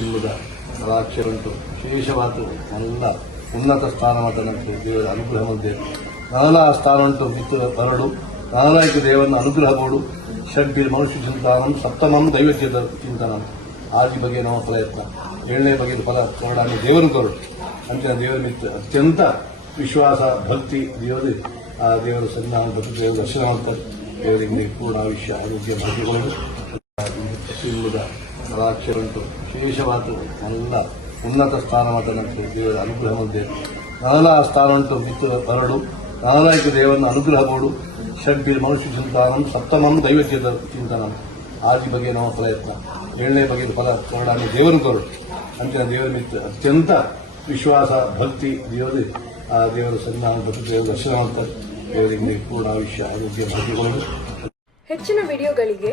ಎಂಬುದ ಕಲಾಕ್ಷರ ಉಂಟು ವಿಶೇಷವಾದ ಎಲ್ಲ ಉನ್ನತ ಸ್ಥಾನಮಾತನಂತೆ ದೇವರ ಅನುಗ್ರಹ ಮಧ್ಯೆ ನಾನಾ ಸ್ಥಾನ ಉಂಟು ಮಿತ್ರ ಬರಡು ನಾನಾಯ್ತು ದೇವರನ್ನು ಅನುಗ್ರಹ ಮಾಡು. ಷಡ್ಬೀರ್ ಮನುಷ್ಯ ಚಿಂತಾನಂ ಸಪ್ತಮಂ ದೈವತ್ಯದ ಚಿಂತನಂ. ಆದಿ ಬಗ್ಗೆ ನಮ್ಮ ಪ್ರಯತ್ನ. ಏಳನೇ ಬಗೆಯ ಫಲ ಕೊರಡಾನೆ ದೇವರು ಕೊರಡು ಅಂತ ದೇವರ ಮಿತ್ರ ಅತ್ಯಂತ ವಿಶ್ವಾಸ, ಭಕ್ತಿ, ದೇವರು. ಆ ದೇವರ ಸನ್ನಿಧಾನ ದೇವರ ದರ್ಶನ ಮಾಡ್ತಾರೆ. ದೇವರಿಗೆ ಪೂರ್ಣ ಆಯುಷ್ಯ, ಆರೋಗ್ಯ ಭಾಗ್ಯಗಳು ಎಂಬುದ ಕಲಾಕ್ಷರ ಉಂಟು ವಿಶೇಷವಾದ ಎಲ್ಲ ಉನ್ನತ ಸ್ಥಾನಮಾತನಂತೆ ದೇವರ ಅನುಗ್ರಹ ಮುಂದೆ ನಾನಾ ಸ್ಥಾನ ಉಂಟು ಮಿತ್ರ ಬರಡು ನಾನಾಯ್ತು ದೇವರನ್ನು ಅನುಗ್ರಹ ಮಾಡು ಷಡ್ಬೀರ್ ಮನುಷ್ಯ ಚಿಂತನ ಸಪ್ತಮಂ ದೈವಜ್ಯದ ಚಿಂತನಂ. ಆದಿ ಬಗ್ಗೆ ನಮ್ಮ ಪ್ರಯತ್ನ. ಏಳನೇ ಬಗೆಯ ಫಲ ಕೊರಡಾನೆ ದೇವರು ಕೊರಡು ಅಂತ ದೇವರ ಮಿತ್ರ ಅತ್ಯಂತ ವಿಶ್ವಾಸ, ಭಕ್ತಿ, ದೇವರು. ಆ ದೇವರ ಸನ್ನಾನ ದೇವರ ದರ್ಶನ ಮಾಡ್ತಾರೆ. ದೇವರಿಗೆ ಪೂರ್ಣ ಆಯುಷ್ಯ, ಆರೋಗ್ಯ ಹೆಚ್ಚಿನ ವಿಡಿಯೋಗಳಿಗೆ